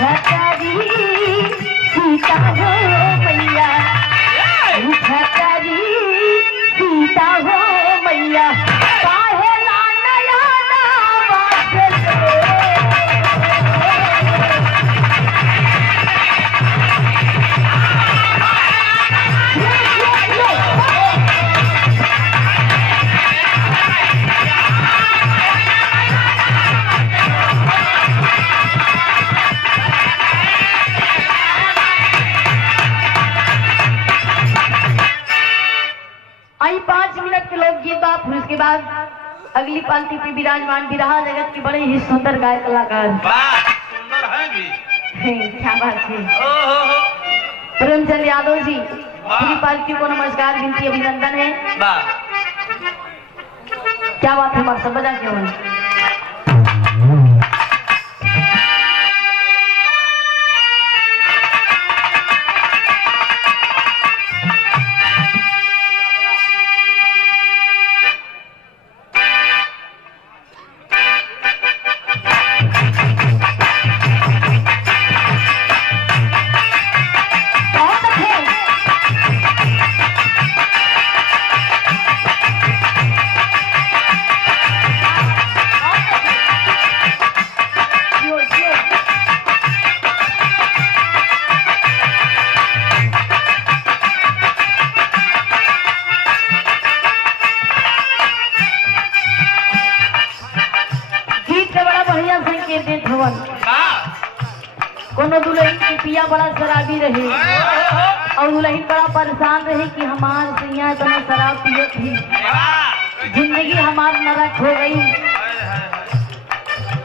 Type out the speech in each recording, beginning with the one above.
भूखतारी सीता हो मैया, भूखतारी सीता हो मैया, काहे ला नया नावा आई 5 मिनट के लोकगीत बा। फिर उसके बाद अगली पंक्ति पे विराजमान विरहा जगत के बड़े ही सुंदर गायक कलाकार। सुंदर है भी। क्या बात है। प्रेमचंद यादव जी पूरी पार्टी को नमस्कार विनती अभिनंदन है। क्या बात है, सब बजा क्यों है। कोनो दुल्हन की पिया बड़ा शराबी रहे और दुल्हन बड़ा परेशान रहे कि हमार सैया इतना शराब पिए थी, जिंदगी हमार नरक हो गई।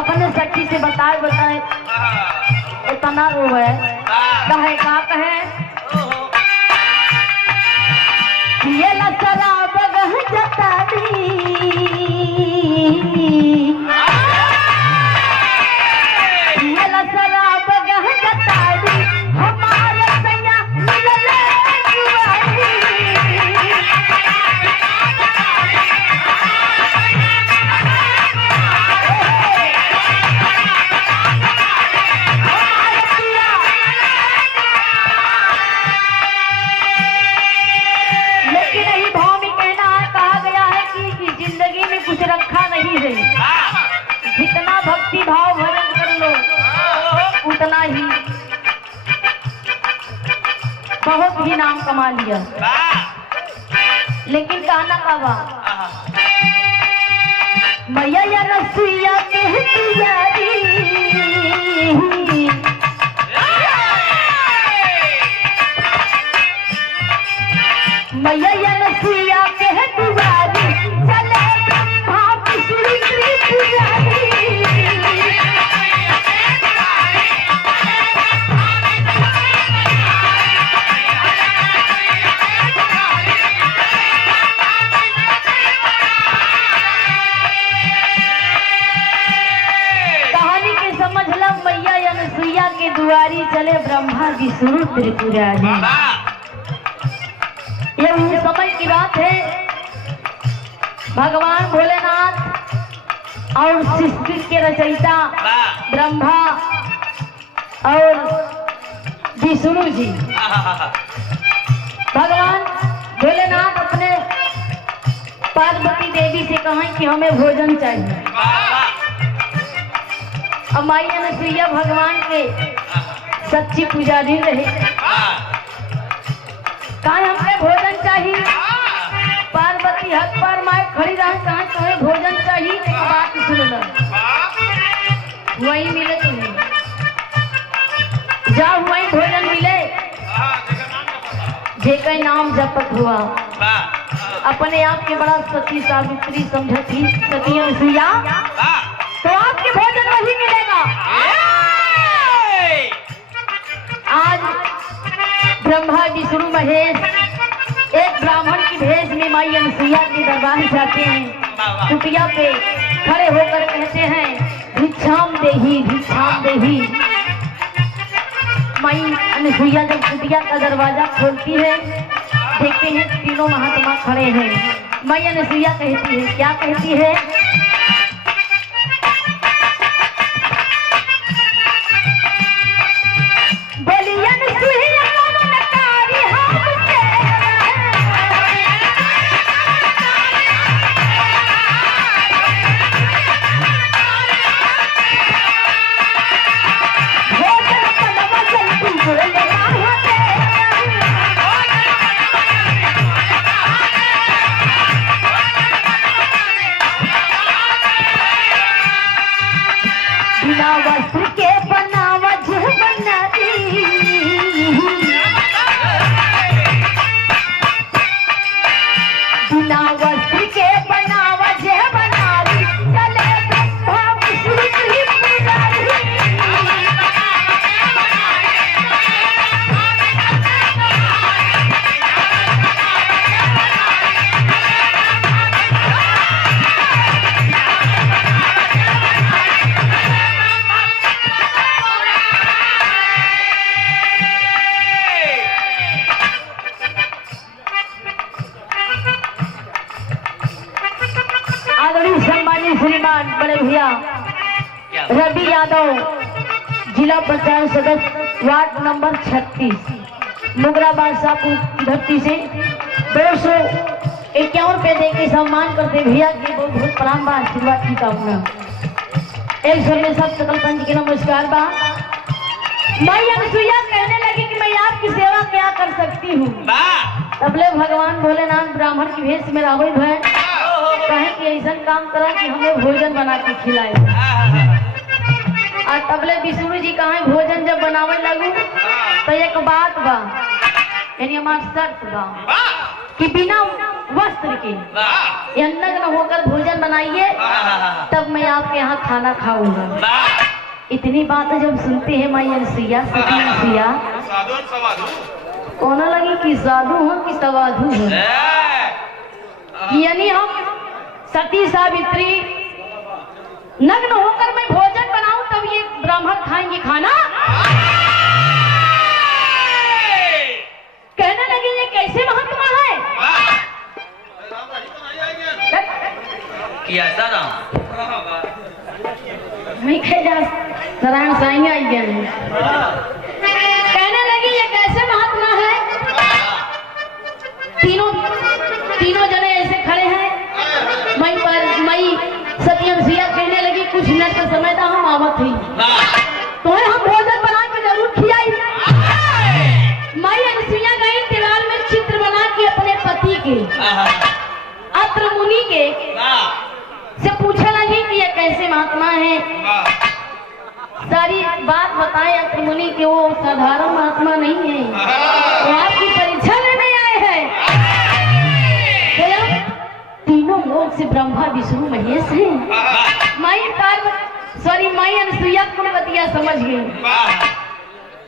अपने सखी से बताए इतना रोवे कहे का कहे ये ला शराब गह जता दी, जितना भक्ति भाव भजन कर लो उतना ही बहुत ही नाम कमा लिया। लेकिन कहना बाबा मैया या रसिया कहती यारी, मैया या रसिया कहती यारी, चले के दुआरी चले ब्रह्मा विष्णु त्रिपुरारी। ये उस समय की बात है, भगवान भोलेनाथ और सृष्टि के रचयिता ब्रह्मा और विष्णु जी, भगवान भोलेनाथ अपने पार्वती देवी से कहा कि हमें भोजन चाहिए। अब माई अनुसुईया भगवान के सच्ची पुजारी रहे, कहा हमें भोजन चाहिए। पार्वती हक पर माए खड़ी रहे, कहा तुम्हें भोजन चाहिए। एक बात सुन लो, वही मिले तुम्हें, जाओ वही भोजन मिले जेका नाम जपत हुआ। अपने आप के बड़ा सती सावित्री समझती सती अनुसुईया, तो आपके भोजन वही मिलेगा। आज ब्रह्मा विष्णु महेश एक ब्राह्मण की भेष में माई अनुसुईया के दरबार जाते हैं। कुटिया पे खड़े होकर कहते हैं भिक्षाम देही भिक्षाम देही। माई अनुसुईया जब कुटिया का दरवाजा खोलती है, देखते हैं तीनों महात्मा खड़े हैं। माई अनुसुईया कहती है, क्या कहती है, बिना वस्त्र के बनावा जो बनाई, बिना वस्त्र के बनावा जो बनाई, चले ब्रह्मा विष्णु त्रिपुरारी। आदरणीय सम्मानित श्रीमान बड़े भैया रवि यादव, जिला पंचायत सदस्य वार्ड नंबर 36, मुगराबाद सापुर धरती से 251 रुपए दे के सम्मान करते भैया के बहुत बहुत प्रणाम बा, आशीर्वाद की कामना। एक स्वर में सब सकल पंच के नमस्कार बा। माई अनसुईया कहने लगी कि मैं आपकी सेवा क्या कर सकती हूँ। तबले भगवान भोलेनाथ ब्राह्मण की भेष में रावण है, कहे कि ऐसा काम करा कि हमें भोजन बना के खिलाए। और तबले विष्णु जी कहे भोजन जब बनावे लगू तो एक बात बा, यानी हमार शर्त बा कि बिना वस्त्र के या नग्न होकर भोजन बनाइए, तब मैं आपके यहाँ खाना खाऊंगा। इतनी बात जब सुनते हैं माई अनसुईया, सती अनसुईया कोना लगी कि साधु हो कि सवाधु हो, यानी हम सती सावित्री नग्न होकर मैं भोजन बनाऊं तब ये ब्राह्मण खाएंगे खाना। कहने लगे ये कैसे महात्मा है। मैं नारायण साईं आई गए। कहने लगी ये कैसे महात्मा है। तीनों जने ऐसे खड़े हैं। मई सती अनसुईया कहने लगी कुछ मिनट का समय था, हम आवत ही तो हम भोजन बना के जरूर खिलाई। मई अनसुईया गई दीवार में चित्र बना के अपने पति के अत्र मुनि के से पूछने लगी कि ये कैसे महात्मा है। सारी बात बताए अत्र मुनि के वो साधारण महात्मा नहीं है, वो आपकी परीक्षा लेने आए हैं। तीनों लोग से ब्रह्मा विष्णु महेश है। माई अनसुईया कुलवतिया समझ गई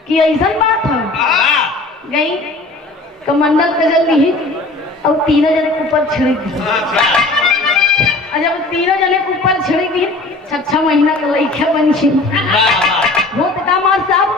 कि ऐसा बात है। गई कमंडल कजल ली और तीनों जने के ऊपर छिड़क दी। और जब तीनों जने के ऊपर छिड़क दी, 6 महीना का लड़का बन गई। बहुत काम और साहब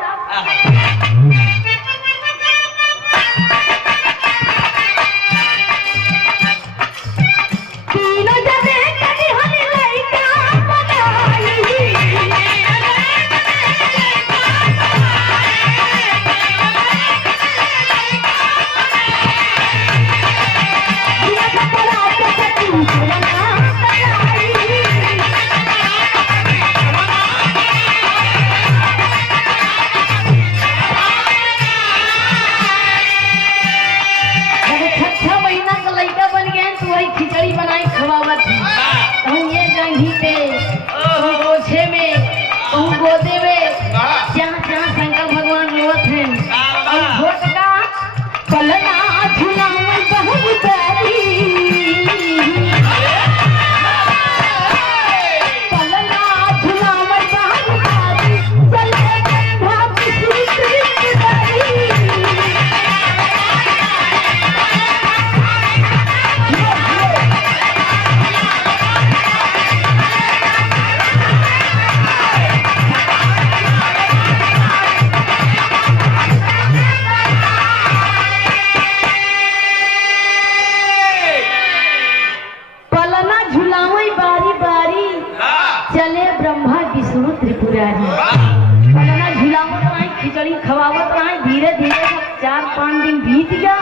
खिचड़ी खवावत रहे। धीरे धीरे 4-5 दिन बीत गया,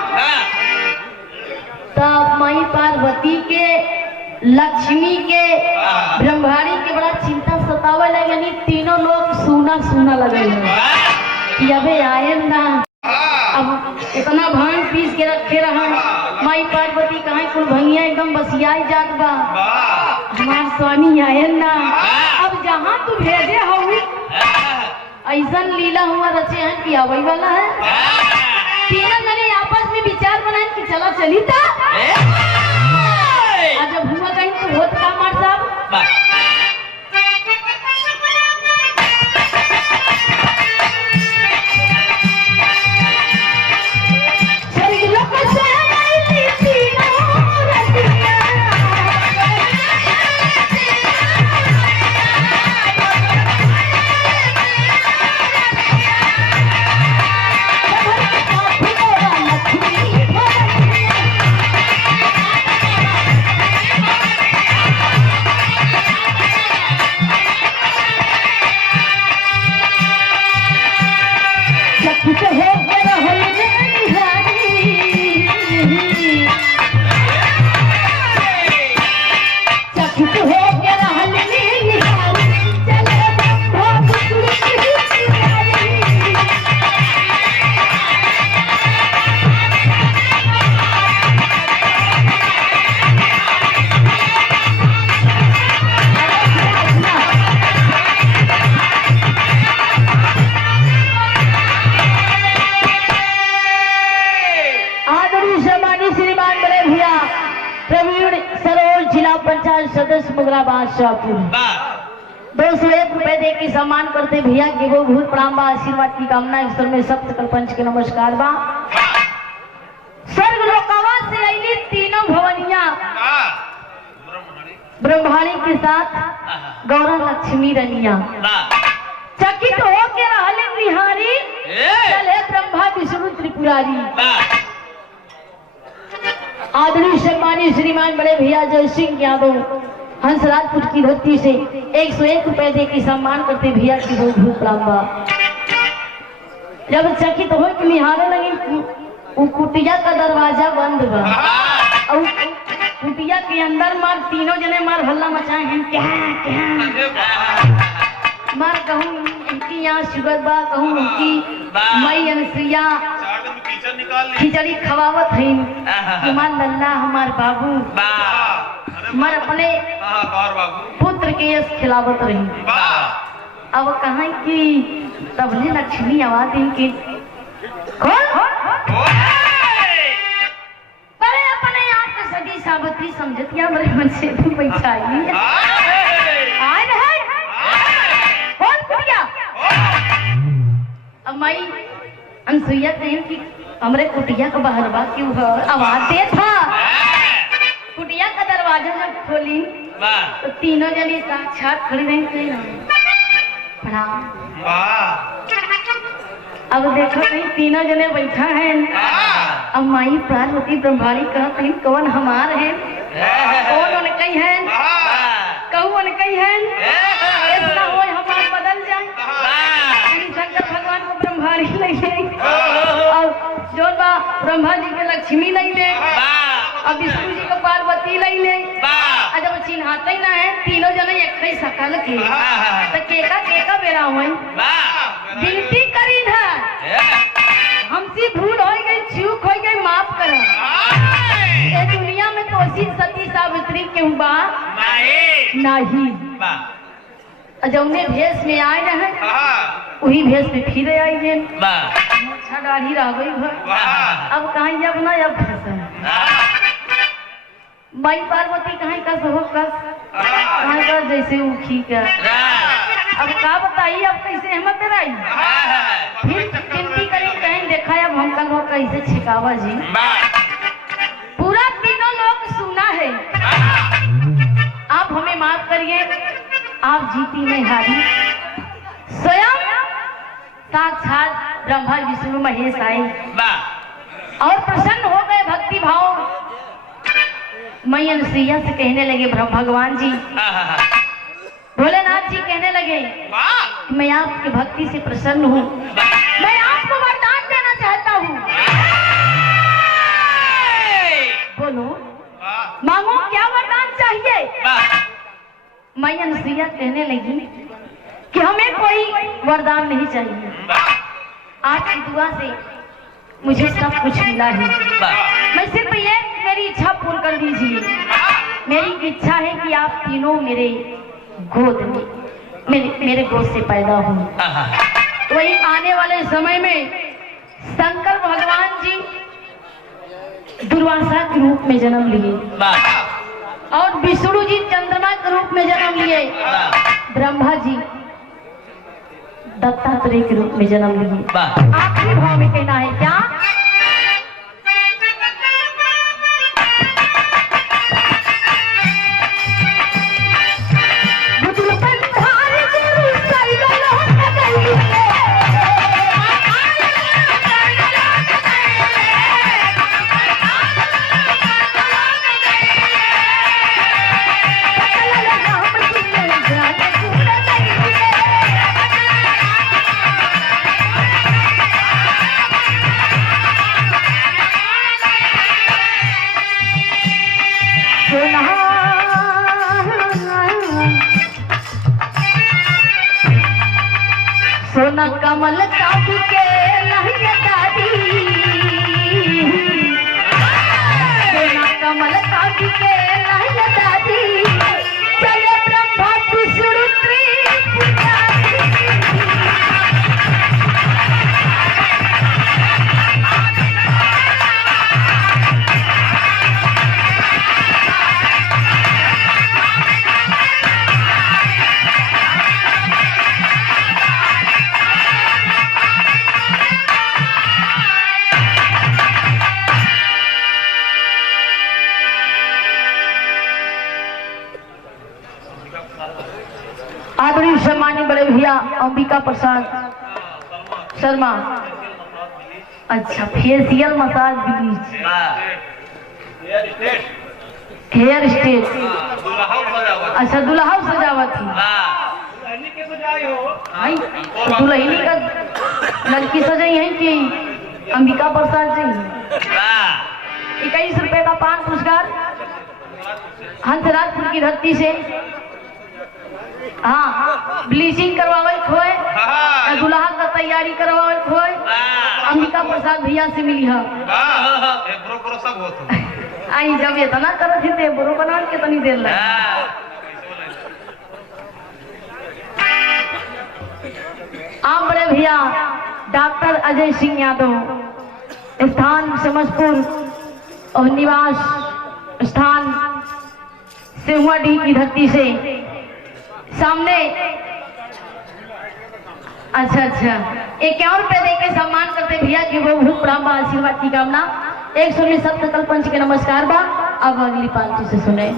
तब माई पार्वती के, लक्ष्मी के, ब्रह्माणी के बड़ा चिंता सतावे लगे। यानी तीनों लोग सूना सूना लगे कि अबे आए ना, अब इतना भांग पीस के रखे रहा। माई पार्वती कहा कुल भंगिया एकदम बसियाई जात बा, हमार स्वामी आए ना। अब जहाँ तू भेजे हो ऐसा लीला हुआ रचे हैं कि आवई वाला है। तीनों जने आपस में विचार बनाए कि चला चली था। जब हुआ कहीं तो होत का मार साहब सदस्य मुगरा बादशाहपुर 201 रुपए दे के सम्मान करते भैया के वो भूत प्रणाम बा आशीर्वाद की कामना ईश्वर में सप्त कल्पंच के नमस्कार बा। स्वर्ग लोकावा से आईली तीनों भवनिया ब्रह्माणी के साथ गौरा लक्ष्मी रनिया चकित हो के रहले बिहारी चले ब्रह्मा विष्णु त्रिपुरारी। आदरणीय सम्मानीय श्रीमान बड़े भैया जय सिंह यादव हंसराजपुर की धरती से 101 रुपए दे के सम्मान करते भैया की बहुत बहुत लंबा। जब चकित हो के निहारे लगी वो कुटिया का दरवाजा बंद बा और कुटिया के अंदर मार तीनों जने मार हल्ला मचाए हैं क्या मार कहूँ इनकी यहाँ शुगर बा कहूँ उनकी मई अनसुईया खिचड़ी खवावत है हमार लल्ला हमार बाबू हमार अपने पुत्र के यश खिलावत रही। अब कहा कि तबले लक्ष्मी आवाज इनके बड़े अपने आप का सगी सावित्री समझतिया बड़े मन से तू बैठाई आए रहे कौन कुटिया। अब मई अनसुईया कहें कि हमरे कुटिया का बहरवा क्यों आवाज दे था। कुटिया का दरवाजा जब खोली तो तीनों जनी साक्षात खड़ी रही थी। प्रणाम। अब देखो नहीं तीनों जने बैठा है। अब माई पार्वती ब्रह्माणी कहते हैं कौन हमार है कौन उनकई है कहूँ उनकई है ऐसा हो हमार बदल जाए शंकर भगवान को ब्रह्माणी लगे और जो बा ब्रह्मा जी के लक्ष्मी नहीं ले और विष्णु जी को पार्वती नहीं ले और जब चिन्हाते ना है तीनों जने एक ही सकल के तो केका बेरा हुई विनती करी था हमसे भूल हो गई चूक हो गई माफ करो। ये दुनिया में तो सती सावित्री क्यों बा नहीं जौने भेष में आए रहे वही भेष में फिर आई गए दाढ़ी रह गई अब कहा अब ना अब माई पार्वती कहीं कस हो कस कहीं कस जैसे उखी का अब का बताइए अब कैसे हिम्मत आई फिर गिनती करी कहीं देखा अब हम कल हो कैसे छिकावा जी पूरा तीनों लोग सुना है। आप हमें माफ करिए आप जीती नहीं हारी स्वयं साक्षात ब्रह्मा विष्णु महेश आए और प्रसन्न हो गए भक्ति भाव। मई अनसुईया से कहने लगे भगवान जी भोलेनाथ जी कहने लगे मैं आपकी भक्ति से प्रसन्न हूँ मैं आपको वरदान देना चाहता हूँ बोलो मांगो क्या वरदान चाहिए। मई अनसुईया कहने लगी कि हमें कोई वरदान नहीं चाहिए आपकी दुआ से मुझे सब कुछ मिला है मैं सिर्फ ये मेरी इच्छा पूर्ण कर दीजिए। मेरी इच्छा है कि आप तीनों मेरे गोद में मेरे गोद से पैदा हो तो वही आने वाले समय में शंकर भगवान जी दुर्वासा के रूप में जन्म लिए और विष्णु जी चंद्रमा के रूप में जन्म लिए, ब्रह्मा जी दत्तात्रेय के रूप में जन्म लिए। आखिरी भाव में कहना है क्या? सोना कमल काट के लहिया दादी, सोना कमल काट के लहिया दादी, चले ब्रह्मा विष्णु त्रिपुरारी। आदरणीय सम्मानित बड़े भैया अंबिका प्रसाद शर्मा, अच्छा facial massage bleach hair straight, अच्छा दुल्हा सजावट थी, दुल्हनी का लड़की सजाई है कि अंबिका प्रसाद जी। 21 रुपए का पान पुरस्कार हंसराजपुर की धरती से। हाँ, ब्लीचिंग करवावे खोए, दुल्हा का तैयारी करवावे खोए, अंबिका प्रसाद भैया से मिली है। आई जब ये तना करत थे बुरो बना के तनी देर लगे। आप बड़े भैया डॉक्टर अजय सिंह यादव, स्थान समझपुर और निवास स्थान सिहुआडीह की धरती से सामने, अच्छा 51 रुपए दे के सम्मान करते भैया की वो बहुत प्रणाम आशीर्वाद की कामना। 119 कल्पंच के नमस्कार बा। अब अगली पार्टी से सुने।